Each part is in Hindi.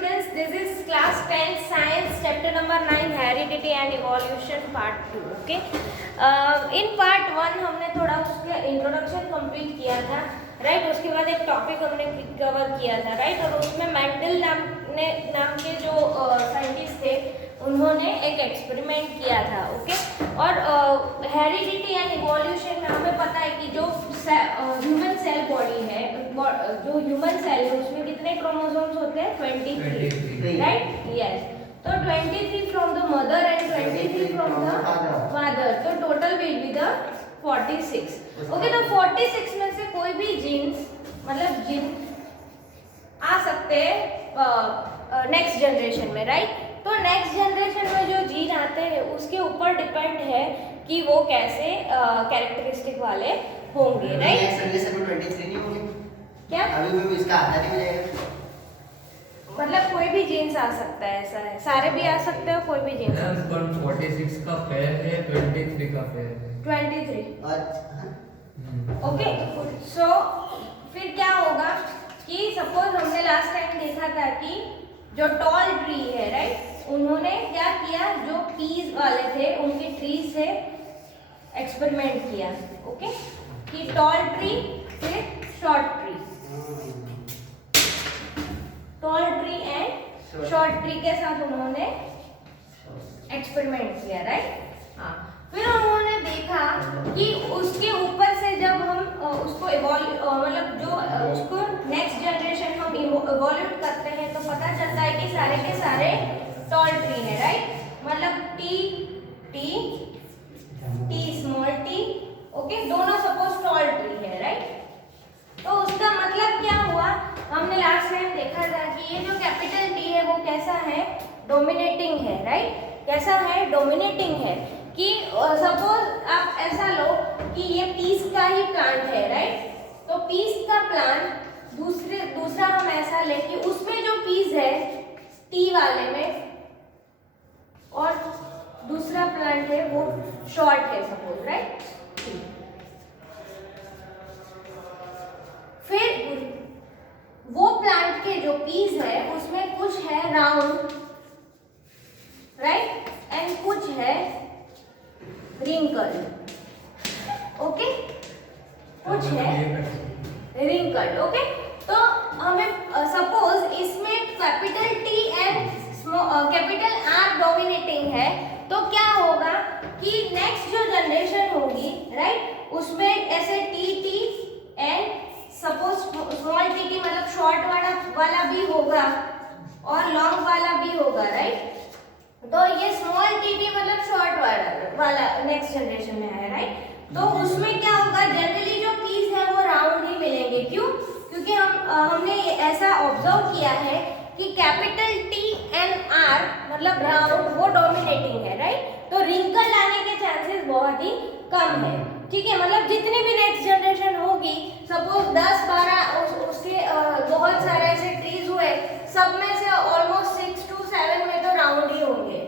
students, this is class 10 science chapter number 9 heredity and evolution part 2. Okay, in part 1 हमने थोड़ा उसका इंट्रोडक्शन कंप्लीट किया था, राइट. उसके बाद एक टॉपिक हमने कवर किया था, राइट. और उसमें मेंडल नाम के जो साइंटिस्ट थे उन्होंने एक एक्सपेरिमेंट किया था. ओके, और हेरिडिटी एंड इवोल्यूशन में हमें पता है कि जो ह्यूमन सेल बॉडी है, जो ह्यूमन सेल है उसमें कितने क्रोमोसोम्स होते हैं? 23, राइट. यस. तो 23 from the mother and 23 from the father, तो total will be the 46. Okay, तो 46 में से कोई भी जीन्स मतलब जीन आ सकते हैं नेक्स्ट जनरेशन में, राइट. तो नेक्स्ट जनरेशन में जो जीन आते हैं उसके ऊपर डिपेंड है कि वो कैसे कैरेक्टरिस्टिक वाले होंगे, राइट. नेक्स्ट जनरेशन में 23 नहीं होंगे क्या? अभी भी इसका आधा नहीं हो जाएगा. मतलब कोई भी जीन्स आ सकता है, ऐसा है. सारे भी आ सकते हो, कोई भी जीन्स. 46 का पेयर है, 23 का पेयर है. 23. अच्छा. ओके, सो फिर क्या होगा कि सपोज हमने लास्ट टाइम देखा था कि जो टॉल ट्री है, राइट, उन्होंने क्या किया, जो पीस वाले थे उनके ट्री से एक्सपेरिमेंट किया. ओके, कि टॉल ट्री से short tree, tall tree and short tree के साथ उन्होंने एक्सपेरिमेंट किया, राइट. हाँ, फिर उन्होंने देखा कि उसके ऊपर से जब हम उसको मतलब जो उसको नेक्स्ट जनरेशन हम इवोल्यूट करते हैं तो पता चलता है कि सारे के सारे टॉल ट्री है, राइट. मतलब टी स्मॉल टी, ओके, दोनों सपोज टॉल ट्री है, राइट. तो उसका मतलब क्या हुआ, हमने लास्ट टाइम देखा था कि ये जो कैपिटल टी है वो कैसा है? डोमिनेटिंग है, राइट. कैसा है? डोमिनेटिंग है. कि सपोज आप ऐसा लो कि ये पीस का ही प्लांट है, राइट. तो पीस का प्लांट दूसरा हम ऐसा ले कि उसमें जो पीस है टी वाले में और दूसरा प्लांट है वो शॉर्ट है, सपोज, राइट. फिर वो प्लांट के जो पीस है उसमें कुछ है राउंड, राइट, एंड कुछ है रिंकल. ओके, कुछ है रिंकल. ओके, तो हमें सपोज इसमें capital T and capital R dominating है, तो क्या होगा कि नेक्स्ट जो जनरेशन होगी, राइट, उसमें ऐसे T and suppose small T मतलब शॉर्ट वाला भी होगा और लॉन्ग वाला भी होगा, राइट. तो ये स्मॉल टी मतलब शॉर्ट वाला नेक्स्ट जनरेशन में है, राइट. तो उसमें क्या होगा, जनरली जो पीस है वो राउंड ही मिलेंगे. क्यों? क्योंकि हमने ऐसा ऑब्जर्व किया है कि कैपिटल टी एंड आर मतलब राउंड वो डोमिनेटिंग है, राइट. तो रिंकल आने के चांसेस बहुत ही कम है, ठीक है. मतलब जितनी भी नेक्स्ट जनरेशन होगी, सपोज 10-12 उसके बहुत सारे ऐसे ट्रीज हुए, सब में से ऑलमोस्ट 6 to 7 में तो राउंड ही होंगे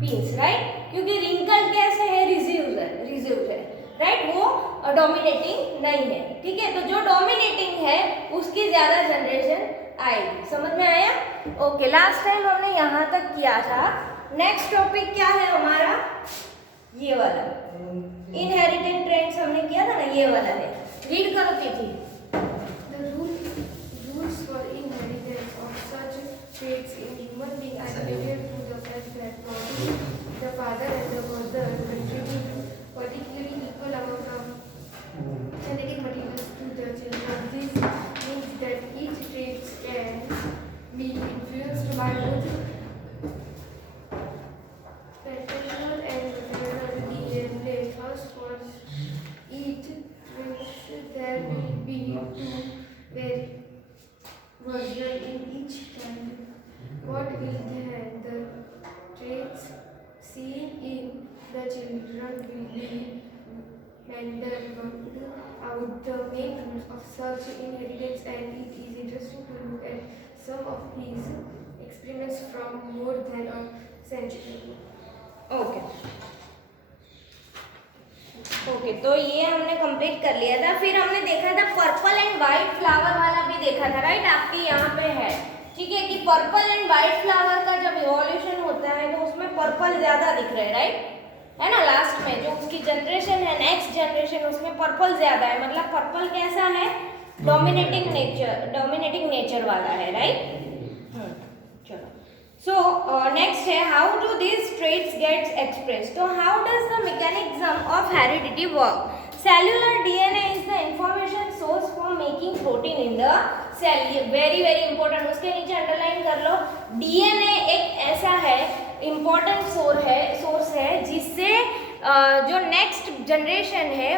पीस, राइट. क्योंकि रिंकल कैसे है? रिज्यूज है, राइट. वो डोमिनेटिंग नहीं है, ठीक है. तो जो डोमिनेटिंग है उसकी ज्यादा जनरेशन आएगी. समझ में आया? ओके, लास्ट टाइम हमने यहाँ तक किया था. नेक्स्ट टॉपिक क्या है हमारा? ये वाला इनहेरिटेड ट्रेंड्स हमने किया था ना, ये वाला है. रीड करो तिथि. The rules for inheritance of such traits in human beings are related to the fact that both the father and the mother contribute particularly equal amount of genetic materials to the children. This means that each trait can be influenced by both paternal and maternal DNA. First, for each trait, there will be two versions in each child. What will the traits seen in the children will be measured out the main rules of such inheritance, and it is interesting to look at some of his experiments from more than a century ago. Okay, तो ये हमने कंप्लीट कर लिया था. फिर हमने देखा था पर्पल एंड व्हाइट फ्लावर वाला भी देखा था, राइट. आपके यहाँ पे है, ठीक है, कि पर्पल एंड वाइट फ्लावर का जब इवोल्यूशन होता है तो उसमें पर्पल ज्यादा दिख रहा है, राइट, है ना। लास्ट में जो उसकी जनरेशन है, नेक्स्ट जनरेशन, उसमें पर्पल ज्यादा है, मतलब पर्पल कैसा है, डोमिनेटिंग नेचर वाला है, राइट। चलो, सो नेक्स्ट है how do this traits gets express. तो how does the mechanism of heredity work. Cellular DNA is the information source for making protein in the cell. ये वेरी वेरी इंपॉर्टेंट, उसके नीचे अंडरलाइन कर लो। डीएनए एक ऐसा है इंपॉर्टेंट सोर्स है जिससे जो नेक्स्ट जनरेशन है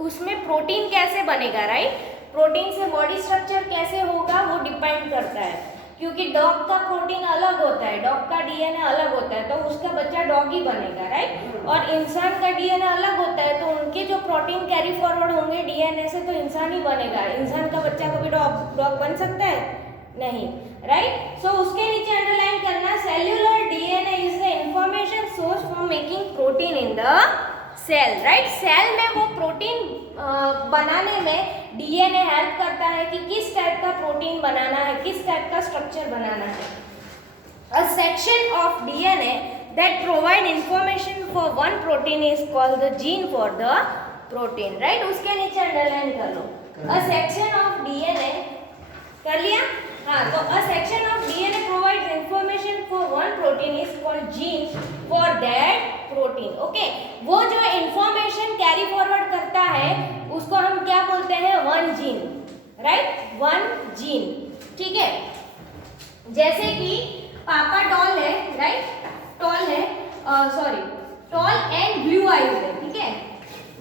उसमें प्रोटीन कैसे बनेगा, राइट। प्रोटीन से बॉडी स्ट्रक्चर कैसे होगा वो डिपेंड करता है, क्योंकि डॉग का प्रोटीन अलग होता है, डॉग का डीएनए अलग होता है, तो उसका बच्चा डॉग ही बनेगा, राइट। और इंसान का डीएनए अलग होता है, तो उनके जो प्रोटीन कैरी फॉरवर्ड होंगे डीएनए से, तो इंसान ही बनेगा। इंसान का बच्चा कभी डॉग बन सकता है, नहीं, राइट। सो उसके नीचे अंडरलाइन करना, cellular DNA is the information source for making protein in the cell, right. Cell में वो प्रोटीन बनाने में डीएनए हेल्प करता है कि किस टाइप का प्रोटीन बनाना है, किस टाइप का स्ट्रक्चर बनाना है। A section of DNA that provide information for one protein is called the gene for the protein, right. उसके नीचे अंडरलाइन कर लो, अ सेक्शन ऑफ डीएनए, कर लिया, हाँ। तो a section of DNA provides information for one protein is called gene for that protein, okay. वो जो इंफॉर्मेशन कैरी फॉरवर्ड करता है उसको हम क्या बोलते हैं, one gene, right, one gene, ठीक है। जैसे कि पापा टॉल है, राइट, टॉल है, टॉल एंड ब्लू आईज है, ठीक है।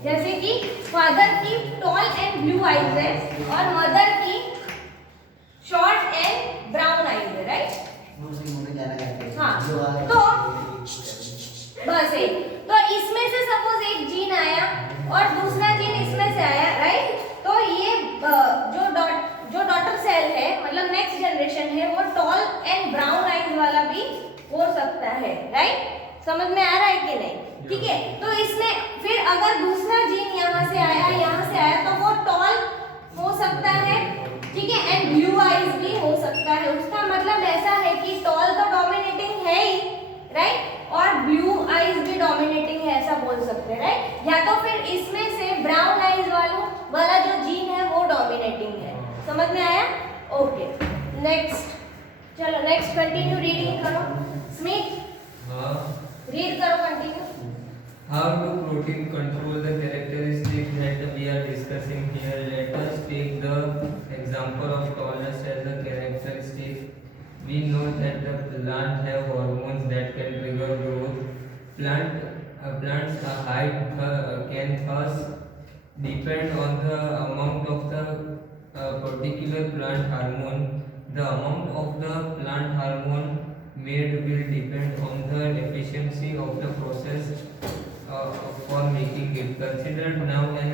जैसे कि फादर की टॉल एंड ब्लू आईज है और मदर की शॉर्ट एंड ब्राउन आईज है, राइट। हाँ, तो बस एक, तो इसमें से सपोज एक जीन आया और दूसरा जीन इसमें से आया, राइट। तो ये जो डॉटर सेल है, मतलब नेक्स्ट जनरेशन है, वो टॉल एंड ब्राउन आईज वाला भी हो सकता है, राइट। समझ में आ रहा है कि नहीं, ठीक है। तो इसमें फिर अगर दूसरा जीन यहाँ से आया तो वो टॉल हो सकता है, ठीक है, एंड ब्लू आईज भी हो सकता है। उसका मतलब ऐसा है कि टॉल तो डोमिनेटिंग है ही, राइट, और ब्लू आईज भी डोमिनेटिंग है, ऐसा बोल सकते हैं, राइट। या तो फिर इसमें से ब्राउन आईज वाला जो जीन है वो डोमिनेटिंग है। समझ में आया, ओके। नेक्स्ट, चलो नेक्स्ट कंटिन्यू रीडिंग करो। स्मिथ, हाँ, रीड करो, continue. How do protein control the characteristics that we are discussing here? Let us take the example of tallness as a characteristic. We know that the plant have hormones that can trigger growth. Plants' height can thus depend on the amount of the particular plant hormone. The amount of the plant hormone made will depend on the efficiency of the process for making it. Consider now an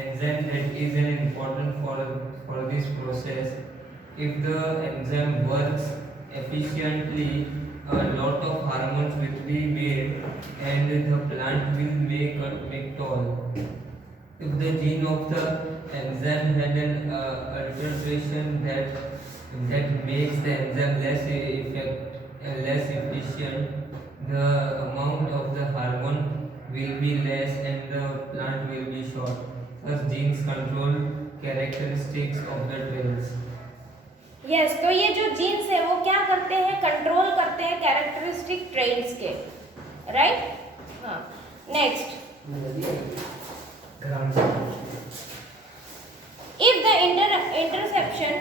enzyme that is an important for this process. If the enzyme works efficiently, a lot of hormones will be made and the plant will make tall. If the gene of the enzyme had an alteration that makes the enzyme less efficient, the amount of the hormone will be less and the plant will be short. Thus genes control characteristics of the traits. Yes, तो ये जो जीन्स है वो क्या करते हैं, कंट्रोल करते हैं कैरेक्टरिस्टिक ट्रेट्स के, राइट। हाँ, next, if the interception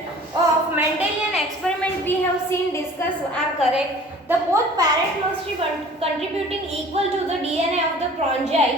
of Mendelian experiment we have seen discussed are correct, the both parent must be contributing equal to the DNA of the fungi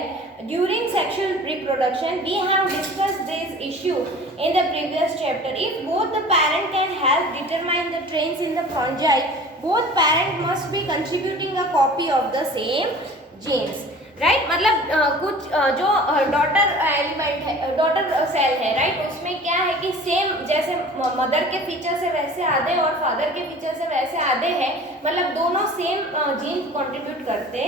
during sexual reproduction. We have discussed this issue in the previous chapter. If both the parent can help determine the traits in the fungi, both parent must be contributing a copy of the same genes. Right, मतलब कुछ जो डॉटर एलिमेंट है, डॉटर सेल है, राइट, उसमें क्या है कि सेम जैसे मदर के फीचर से वैसे आधे और फादर के फीचर से वैसे आधे हैं, मतलब दोनों सेम जीन कंट्रीब्यूट करते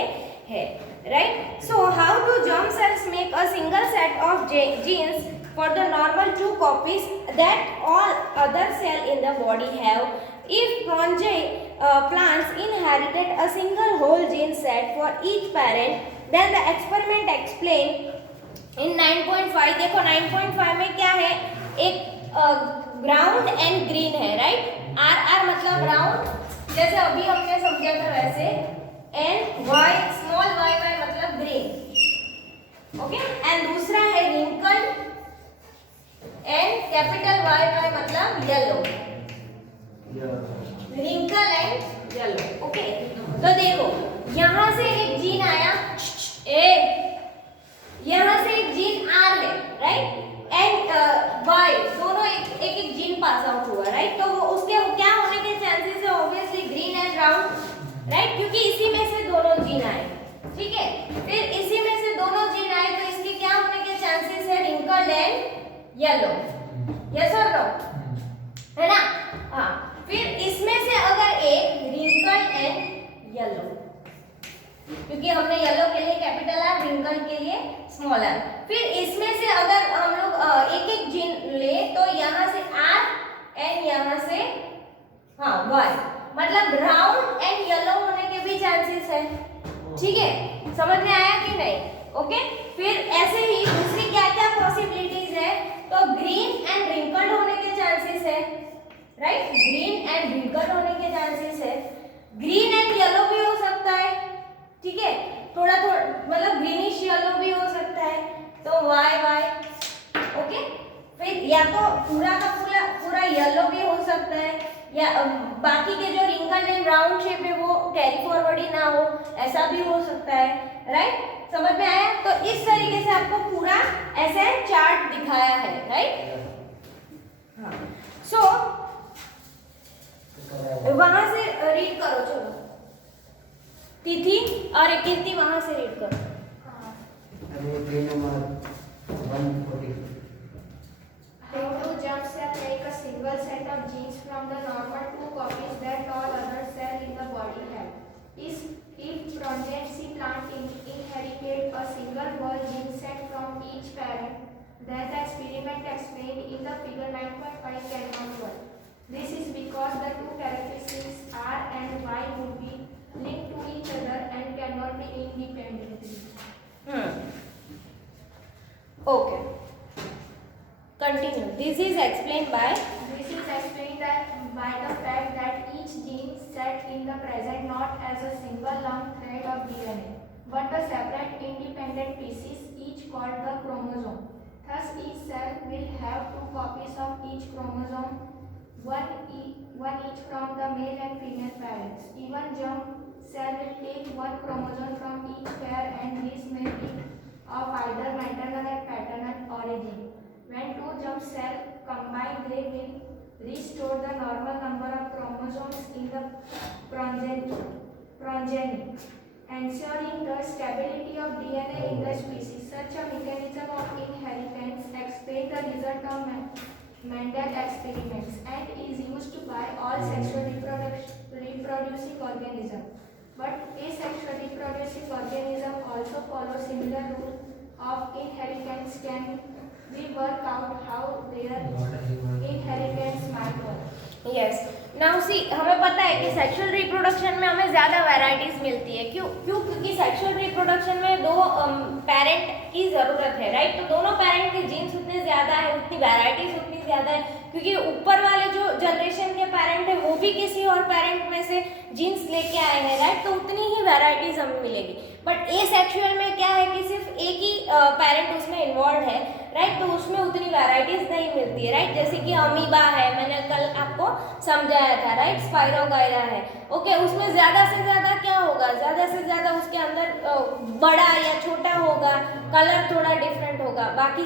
हैं, right. So how do germ cells make a single set of genes for the normal 2 copies that all other cell in the body have? If Bronte plants inherited a single whole gene set for each parent, then the experiment explained in 9.5. देखो 9.5 में क्या है, एक ग्राउंड एंड ग्रीन है, राइट. आर आर मतलब ग्राउंड, जैसे अभी हमने समझा था वैसे, and Y small Y Y मतलब ग्रीन. ओके, एंड दूसरा है wrinkle and capital Y Y मतलब yellow. Wrinkle and yellow. Okay, तो देखो यहां से एक जीन आया, यहां से एक जीन आर है, राइट, एंड वाई, दोनों एक जीन पास आउट हुआ, राइट. तो वो उसके क्या होने के चांसेस है, obviously green and brown, right, क्योंकि इसी में से दोनों जीन आए. ठीक है, फिर इसी में से दोनों जीन आए तो इसके क्या होने के चांसेस है, रिंकल एंड येलो. यस और नो, है ना. हाँ, फिर इसमें से अगर एक रिंकल एंड येलो, क्योंकि हमने येलो के लिए कैपिटल आर, रिंकल के लिए स्मॉल आर. फिर इसमें से अगर हम लोग एक एक जीन ले तो यहाँ से आर एंड यहाँ से हाँ वाई, मतलब ब्राउन एंड येलो होने के भी चांसेस है. ठीक है, समझ में आया कि नहीं. ओके, फिर ऐसे ही दूसरी क्या क्या पॉसिबिलिटीज है, तो ग्रीन एंड रिंकल्ड होने के चांसेस है, राइट. ग्रीन एंड रिंकल्ड होने के चांसेस है. ग्रीन एंड येलो भी हो सकता है. ठीक है, थोड़ा थोड़ा मतलब ग्रीनिश येलो भी हो सकता है, तो वाई वाई. ओके, फिर या तो पूरा का पूरा येलो भी हो सकता है, या बाकी के जो रिंकल एंड राउंड शेप है वो कैरी फॉरवर्ड ही ना हो, ऐसा भी हो सकता है, राइट. समझ में आया. तो इस तरीके से आपको पूरा ऐसे चार्ट दिखाया है, राइट. हाँ, सो वहां से रीड करो, चलो तिथि और कीर्ति वहां से रीड करो. अभी page number 140. How to germ cell make a single set of genes from the normal two copies that all other cells in the body have. If progeny plant inherited a single whole gene set from each parent, then the experiment explained in the figure 9.5 cannot work. This is because the two characteristics R and Y would be linked to each other and cannot be independently. Okay. Continue. This is explained by the fact that each gene set in the present not as a single long thread of DNA, but a separate independent pieces, each called the chromosome. Thus, each cell will have two copies of each chromosome, one each from the male and female parents. Even germ cell will take one chromosome from each pair, and these may be of either maternal and paternal origin. When two germ cells combine, they will restore the normal number of chromosomes in the progeny, ensuring the stability of DNA in the species. Such a mechanism of inheritance explains the result of Mendel experiments and is used by all sexual reproducing organisms. But asexual reproducing organisms also follow similar rule of inheritance. Can we work out how their inheritance might work? Yes. Now see, हमें पता है कि सेक्सुअल रिप्रोडक्शन में हमें ज़्यादा वैरायटीज मिलती है. क्योंकि सेक्सुअल रिप्रोडक्शन में दो पेरेंट की ज़रूरत है, राइट. तो दोनों पेरेंट के जीन्स उतने ज़्यादा है, उतनी वैरायटीज उतनी ज़्यादा है, क्योंकि ऊपर वाले जो जनरेशन के पेरेंट है वो भी किसी और पेरेंट में से जीन्स लेके आए हैं, राइट. तो उतनी ही वैरायटीज हमें मिलेगी. बट एसेक्सुअल में क्या है कि सिर्फ एक ही पेरेंट उसमें इन्वॉल्व है, राइट. तो उसमें उतनी वैरायटीज नहीं मिलती है, राइट. जैसे कि अमीबा है, मैंने कल आपको समझाया था, राइट. स्पाइरोगायरा है, ओके. उसमें ज़्यादा से ज़्यादा क्या होगा, ज़्यादा से ज़्यादा उसके अंदर बड़ा या छोटा होगा, कलर थोड़ा डिफरेंट होगा, बाकी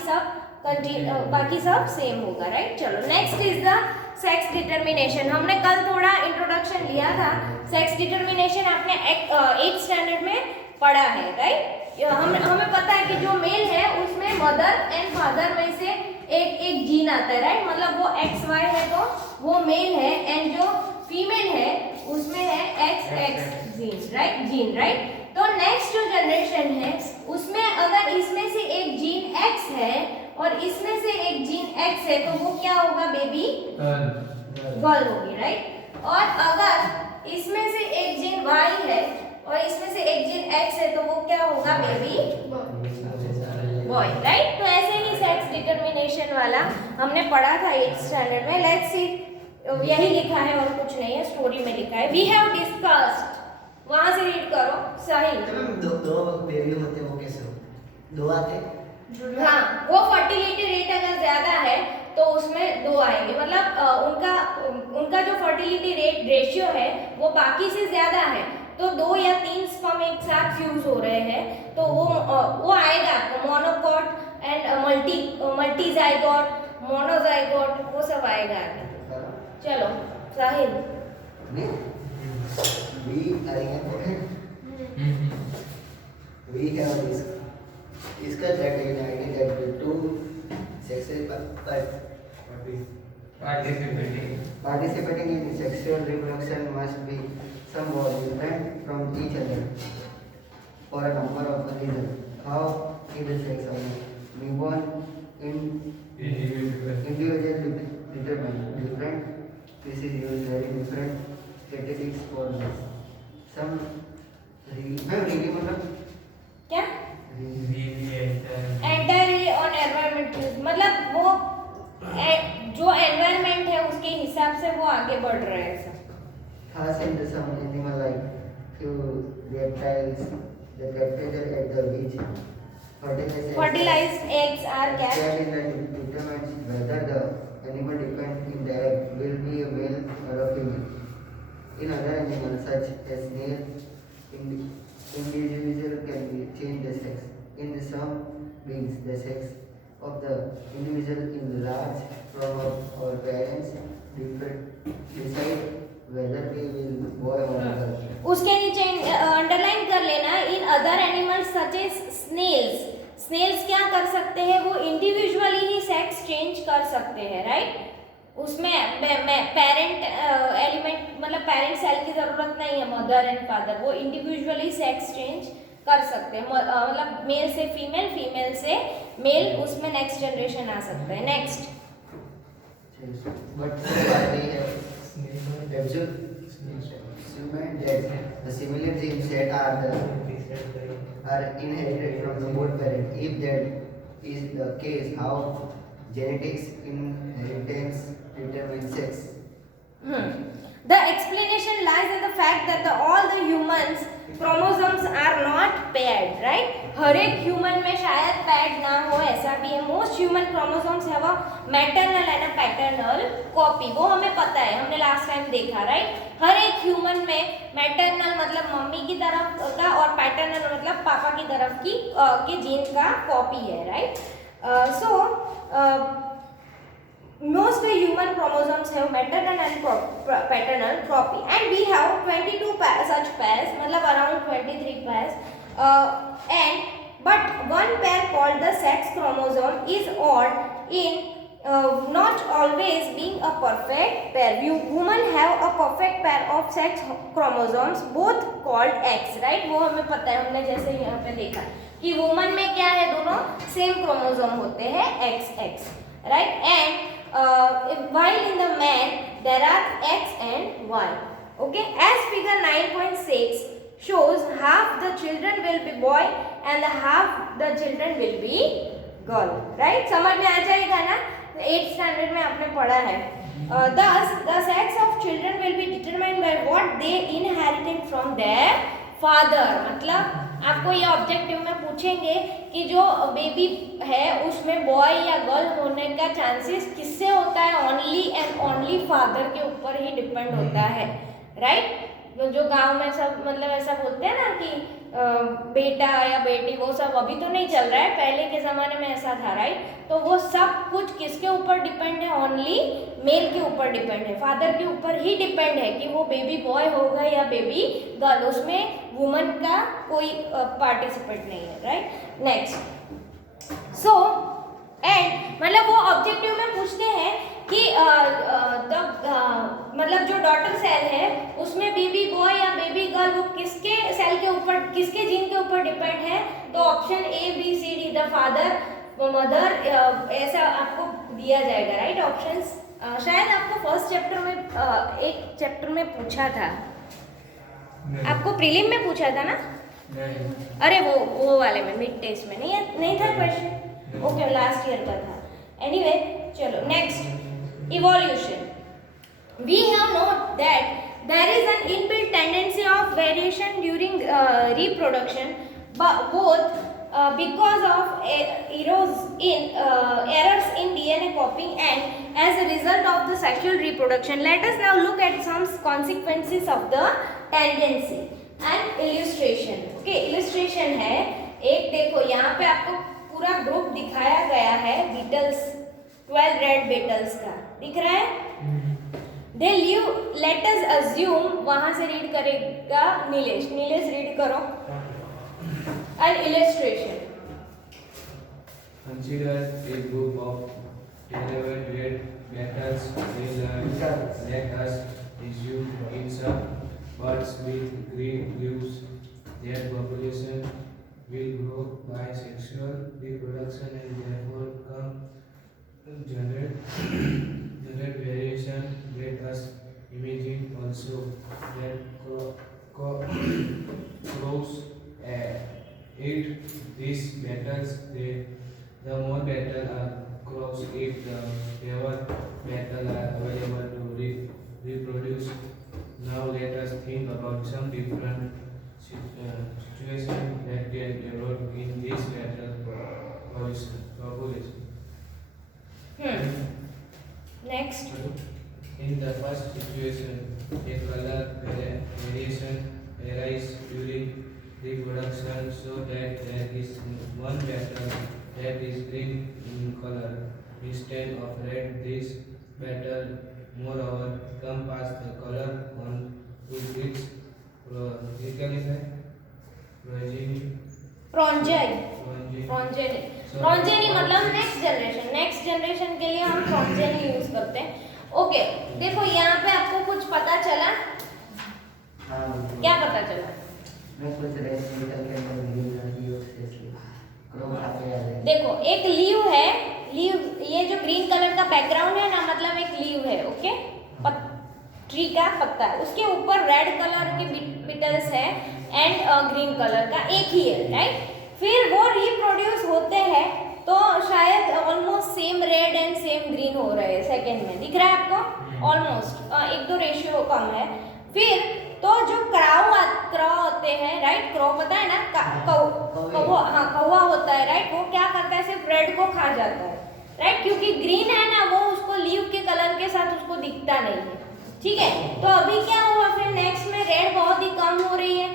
सब सेम होगा, राइट. चलो, next is the sex determination. हमने कल थोड़ा इंट्रोडक्शन लिया था. सेक्स डिटर्मिनेशन आपने 8th स्टैंडर्ड में पढ़ा है, राइट. हमें पता है कि जो मेल है उसमें मदर एंड फादर में से एक जीन आता है, राइट. मतलब वो XY है तो वो मेल है, एंड जो फीमेल है उसमें है XX जीन, राइट. तो नेक्स्ट जो जनरेशन है उसमें अगर इसमें से एक जीन X है और इसमें से एक जीन X है तो वो क्या होगा, बेबी गर्ल होगी, राइट. और अगर इसमें से एक जीन Y है और इसमें से एक जीन X है तो वो क्या होगा बेबी बॉय, राइट। तो ऐसे ही सेक्स डिटरमिनेशन वाला हमने पढ़ा था 8th स्टैंडर्ड में। लेट्स सी, यही लिखा है और कुछ नहीं है, स्टोरी में लिखा है वी हैव डिस्कस्ड। वहां से रीड करो साहिल। दो बेबी होते हैं वो कैसे हो? दो आते? हाँ, वो फर्टिलिटी रेट अगर ज्यादा है तो उसमें 2 आएंगे, मतलब उनका जो फर्टिलिटी रेट रेशियो है वो बाकी से ज्यादा है, तो 2 या 3 स्पर्म एक साथ फ्यूज हो रहे हैं तो वो आएगा आपको मोनोकॉट एंड मल्टीजाइगोट, मोनोजाइगोट, वो सब आएगा आगे। चलो साहिल। We have this discussed that in idea that the two sexes participating in sexual reproduction must be somewhat different from each other for a number of reasons. How is the sex of newborn individual determined? Different species use very different statistics for this. Some really मतलब क्या एंटायरली ऑन एनवायरमेंट, मतलब वो जो एनवायरमेंट है उसके हिसाब से वो आगे बढ़ रहे हैं सब। Thus, in the some animal like few reptiles, the temperature at the which fertilized eggs are kept determines whether the animal depends in the egg will be a male or a female. In other animals such as snails, individual can be change the sex. In some beings, the sex of the individual in large from our parents decide whether we will boy or girl. उसके नीचे अंडरलाइन कर लेना, in other animals such as snails. Snails क्या कर सकते हैं, वो इंडिविजुअली ही सेक्स चेंज कर सकते हैं, राइट। उसमें पेरेंट एलिमेंट मतलब पेरेंट सेल की जरूरत नहीं है, मदर एंड फादर, वो इंडिविजुअली सेक्स चेंज कर सकते हैं, मतलब मेल से फीमेल, फीमेल से मेल, उसमें नेक्स्ट जनरेशन आ सकता है। Next But we have assumed that the similar genes that are inherited from the both parents. If that is the case, how genetics inheritance determines sex? The explanation lies in the fact that all the humans chromosomes are not paired, right? हर एक ह्यूमन में शायद पैड ना हो, ऐसा भी है। Most human chromosomes have a maternal and a paternal copy, वो हमें पता है, हमने लास्ट टाइम देखा, राइट। हर एक ह्यूमन में मैटरनल मतलब मम्मी की तरफ का और पैटर्नल मतलब पापा की तरफ की के जीन का कॉपी है, right. So most human chromosomes have maternal and paternal copy, and we have 22 such pairs, मतलब around 23 pairs, but one pair called the sex chromosome is odd in not always being a perfect pair. Women have a perfect pair of sex chromosomes, both called X, right? वो हमें पता है, हमने जैसे यहाँ पे देखा कि वुमन में क्या है, दोनों सेम क्रोमोसोम होते हैं, XX, right? And while in the man there are X and Y. Okay, as figure 9.6 shows, half the children will be boy and half the children will be girl, right? समझ में आ जाएगा ना, 8th स्टैंडर्ड में आपने पढ़ा है। Thus the sex of children will be determined by what they inherited from their father। मतलब आपको ये ऑब्जेक्टिव में पूछेंगे कि जो बेबी है उसमें बॉय या गर्ल होने का चांसेस किससे होता है, ओनली एंड ओनली फादर के ऊपर ही डिपेंड होता है, राइट। जो गांव में सब मतलब ऐसा बोलते हैं ना कि बेटा या बेटी, वो सब अभी तो नहीं चल रहा है, पहले के ज़माने में ऐसा था, राइट। तो वो सब कुछ किसके ऊपर डिपेंड है, ओनली मेल के ऊपर डिपेंड है, फादर के ऊपर ही डिपेंड है कि वो बेबी बॉय होगा या बेबी गर्ल, उसमें वुमन का कोई पार्टिसिपेट नहीं है, राइट। नेक्स्ट, सो एंड मतलब वो ऑब्जेक्टिव में पूछते हैं कि मतलब जो डॉटर सेल है उसमें बेबी बॉय या बेबी गर्ल वो किसके सेल के ऊपर, किसके जीन के ऊपर डिपेंड है, तो option A B C D, the father, mother, ऐसा आपको दिया जाएगा, राइट। ऑप्शंस शायद आपको फर्स्ट चैप्टर में एक चैप्टर में पूछा था, आपको प्रीलिम में पूछा था ना? नहीं। अरे वो वाले में मिड टेस्ट में नहीं था क्वेश्चन। ओके, लास्ट ईयर का था। एनीवे चलो next, evolution. We have note that there is an inbuilt tendency of variation during reproduction, but both because of errors in DNA copying and as a result of the sexual reproduction. Let us now look at some consequences of the tendency and illustration. Okay, illustration है एक, देखो यहाँ पे आपको पूरा ग्रुप दिखाया गया है बीटल्स, 12 रेड बीटल्स का दिख रहा है। They live, let us assume, वहां से रीड करेगा नीलेश रीड करो। An illustration. Consider a group of 11 red metals. Let us assume it's a birds with green leaves. Their population will grow by sexual reproduction and therefore come generate variation. Let us imagine also that crows eat these metals. The more metal are crows eat, the fewer metal are available to reproduce. Now let us think about some different situations that can evolve in this metal population. Next. In the first situation, a color variation arises during reproduction so that there is one metal that is green in color instead of red. This metal, moreover, can pass the color on to its progeny मतलब नेक्स्ट जनरेशन के लिए हम progeny यूज करते हैं। ओके, देखो यहाँ पे आपको कुछ पता चला? हाँ, क्या पता चला? मैं सोच रहा हूँ देखो एक लीव है, ये जो ग्रीन कलर का बैकग्राउंड है ना, मतलब एक लीव है। ओके, ट्री का पत्ता है, उसके ऊपर रेड कलर के बिटल्स है एंड ग्रीन कलर का एक ही है, राइट? फिर वो रिप्रोड्यूस होते हैं तो शायद almost same red and same green हो रहे हैं सेकेंड में, दिख रहा है आपको? ऑलमोस्ट 1-2 रेशियो कम है। फिर तो जो क्राउ होते हैं, राइट? क्रो पता है ना, कौवा होता है, राइट? वो क्या करता है, सिर्फ रेड को खा जाता है, राइट? क्योंकि ग्रीन है ना, वो उसको लीव के कलर के साथ उसको दिखता नहीं है, ठीक है? तो अभी क्या हुआ, फिर नेक्स्ट में रेड बहुत ही कम हो रही है,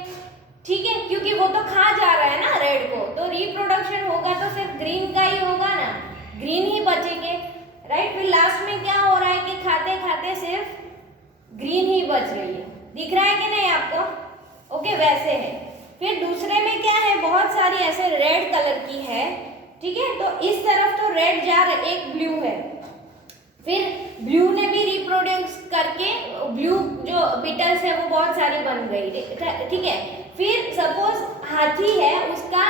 ठीक है? क्योंकि वो तो खा जा रहा है ना रेड को, तो रिप्रोडक्शन होगा तो सिर्फ ग्रीन का ही होगा ना, ग्रीन ही बचेंगे, राइट? फिर लास्ट में क्या हो रहा है कि खाते खाते सिर्फ ग्रीन ही बच रही है, दिख रहा है कि नहीं आपको? ओके, वैसे है। फिर दूसरे में क्या है, बहुत सारी ऐसे रेड कलर की है, ठीक है? तो इस तरफ तो रेड जा रहा है, एक ब्लू है, फिर ब्लू ने भी रिप्रोड्यूस करके ब्लू जो बिटल्स है वो बहुत सारी बन गई, ठीक है? फिर सपोज हाथी है, उसका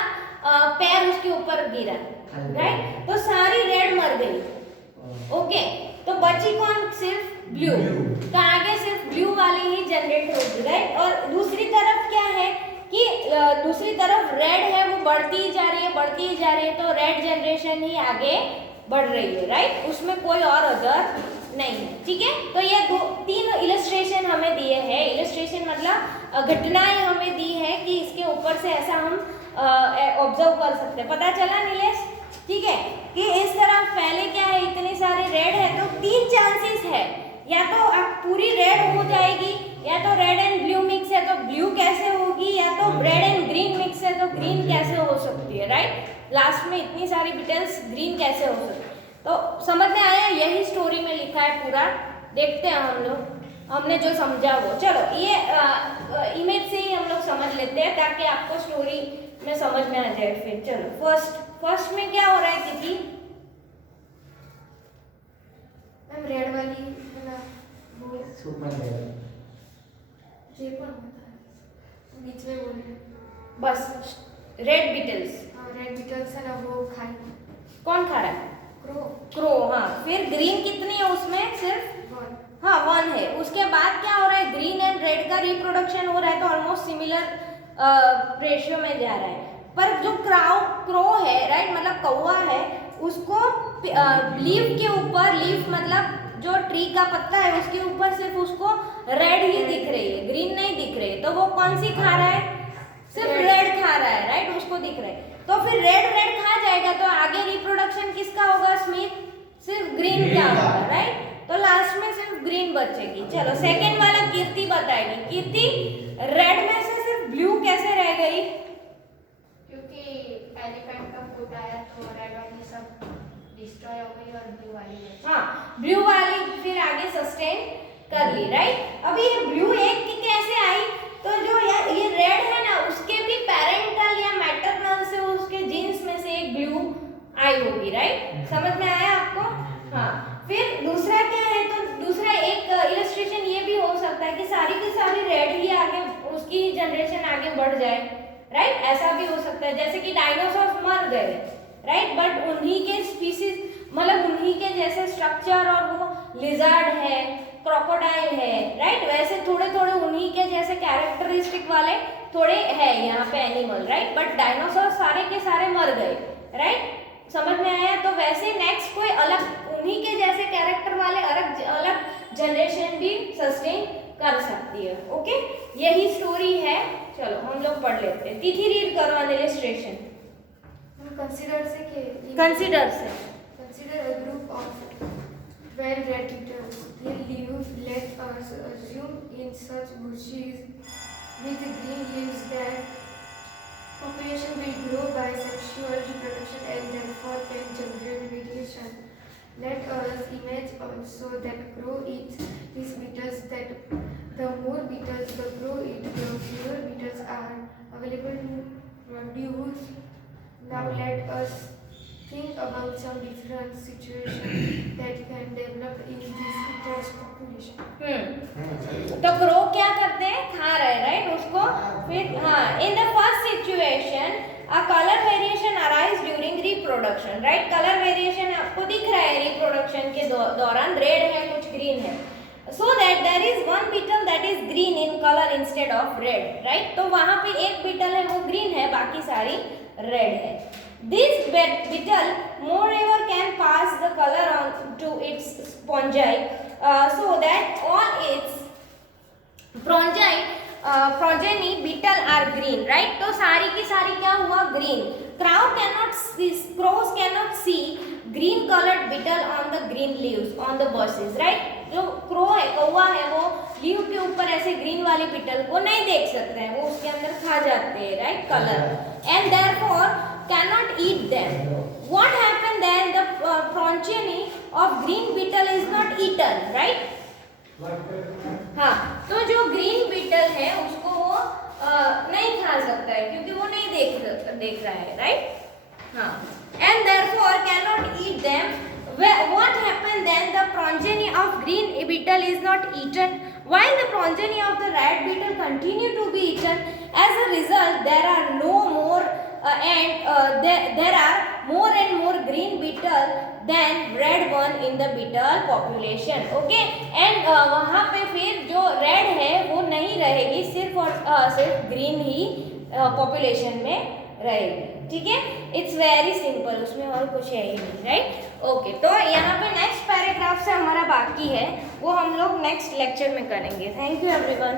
पैर उसके ऊपर गिरा, राइट? तो सारी रेड मर गई। ओके, तो बची कौन, सिर्फ ब्लू। तो आगे सिर्फ ब्लू वाली ही जनरेट होगी, राइट? और दूसरी तरफ क्या है कि दूसरी तरफ रेड है, वो बढ़ती ही जा रही है, तो रेड जनरेशन ही आगे बढ़ रही है, राइट? उसमें कोई और अदर नहीं है, ठीक है? तो ये 3 इलस्ट्रेशन हमें दिए हैं। इलस्ट्रेशन मतलब घटनाएं हमें दी है कि इसके ऊपर से ऐसा हम ऑब्जर्व कर सकते हैं। पता चला नीलेश, ठीक है? कि इस तरह पहले क्या है, इतने सारे रेड है तो 3 चांसेस है, या तो आप पूरी रेड हो जाएगी, या तो रेड एंड ब्लू मिक्स है तो ब्लू कैसे होगी, या तो रेड एंड ग्रीन मिक्स है तो ग्रीन कैसे हो सकती है, राइट? लास्ट में इतनी सारी डिटेल्स ग्रीन कैसे हो सकती है, तो समझ में आया? यही स्टोरी में लिखा है पूरा, देखते हैं हम लोग, हमने जो समझा वो। चलो ये इमेज से ही हम लोग समझ लेते हैं ताकि आपको स्टोरी में समझ में आ जाए। फिर चलो फर्स्ट में क्या हो रहा है किसी, मैम रेड वाली है ना, वो सुपर रेड, जे पर होता है बीच में बोले, बस रेड बिटल्स। हाँ रेड बीटल्स है ना, वो खाई, कौन खा रहा है? क्रो, हाँ। फिर ग्रीन कितनी है उसमें? सिर्फ 1. हाँ 1 है। उसके बाद क्या हो रहा है? ग्रीन एंड रेड का रिप्रोडक्शन हो रहा है, तो ऑलमोस्ट सिमिलर रेशियो में जा रहा है। पर जो क्रो है, राइट, मतलब कौवा है, उसको लीफ के ऊपर, लीफ मतलब जो ट्री का पत्ता है उसके ऊपर सिर्फ उसको रेड ही दिख रही है, ग्रीन नहीं दिख रही है। तो वो कौन सी खा रहा है? सिर्फ रेड खा रहा है, राइट, उसको दिख रहा है। तो फिर रेड खा जाएगा तो आगे रिप्रोडक्शन किसका होगा स्मिथ? सिर्फ ग्रीन का होगा, राइट। तो लास्ट में सिर्फ ग्रीन बचेगी। चलो सेकंड वाला कीर्ति बताएगी। कीर्ति, रेड में से सिर्फ ब्लू कैसे रह गई? क्योंकि एलिफेंट का फूट आया तो रेड वाली सब डिस्ट्रॉय हो गई और ब्लू वाली बची। हाँ, ब्लू वाली फिर आगे सस्टेन कर ली, राइट। अभी ये ब्लू एक की कैसे आई? तो जो ये रेड है ना, उसके भी पेरेंटल या मैटरनल से उसके जीन्स में से एक ब्लू आई होगी, राइट। समझ में आया आपको? हाँ। फिर दूसरा क्या है? तो दूसरा एक इलस्ट्रेशन ये भी हो सकता है कि सारी की सारी रेड ही आगे उसकी जनरेशन आगे बढ़ जाए, राइट। ऐसा भी हो सकता है, जैसे कि डायनासोर मर गए, राइट, बट उन्हीं के स्पीसीज, मतलब उन्हीं के जैसे स्ट्रक्चर, और वो लिजर्ड है, क्रोकोडाइल है, राइट, वैसे थोड़े थोड़े उन्हीं के जैसे कैरेक्टरिस्टिक वाले थोड़े है यहाँ पे एनिमल, राइट। बट डायनासोर सारे के सारे मर गए, राइट। समझ में आया? तो वैसे नेक्स्ट कोई अलग उन्हीं के जैसे कैरेक्टर वाले अलग जनरेशन भी सस्टेन कर सकती है। ओके, यही स्टोरी है। चलो हम लोग पढ़ लेते हैं। तिथि रीड करो ऑन इलस्ट्रेशन। Consider से कंसीडर से consider a group of well-read beetles. They live, let us assume, in such bushes with green leaves that population will grow by sexual reproduction and therefore can generate variation. Let us imagine also that crow eats these beetles, that the more beetles the crow eats, the fewer beetles are available to produce. Now let us think about some different situations that can develop in this beetles population. तो क्रो क्या करते हैं? खा रहे हैं, राइट, उसको। फिर हाँ, in the first situation a colour variation arise during reproduction, right. Colour variation आपको दिख रहा है रिप्रोडक्शन के दौरान, रेड है, कुछ ग्रीन है। So that there is one beetle that is green in color instead of red, right? तो वहाँ पे एक beetle है वो green है, बाकी सारी red है। This beetle moreover can pass the color on to its spongi, so that all its progeny beetle are green, right? तो सारी की सारी क्या हुआ? green. Crows cannot see green colored beetle on the green leaves on the bushes, right? जो क्रो है, कौवा है, वो लीव के ऊपर ऐसे ग्रीन वाली बीटल को नहीं देख सकते हैं, वो उसके अंदर खा जाते हैं, right, colour, and therefore cannot eat them. What happened then? The progeny of green beetle is not eaten, right? हाँ, तो जो ग्रीन बीटल है उसको वो नहीं खा सकता है क्योंकि वो नहीं देख रहा है, राइट। हाँ, and therefore cannot eat them. What happened then? The progeny of green beetle is not eaten, while the progeny of the red beetle continue to be eaten. As a result, there are no more there are more and more green beetle than red one in the beetle population. Okay, and वहाँ पे फिर जो red है वो नहीं रहेगी, सिर्फ और सिर्फ green ही population में रहेगी। ठीक है, इट्स वेरी सिंपल, उसमें और कुछ है ही नहीं, राइट। ओके, तो यहाँ पे नेक्स्ट पैराग्राफ से हमारा बाकी है, वो हम लोग नेक्स्ट लेक्चर में करेंगे। Thank you everyone.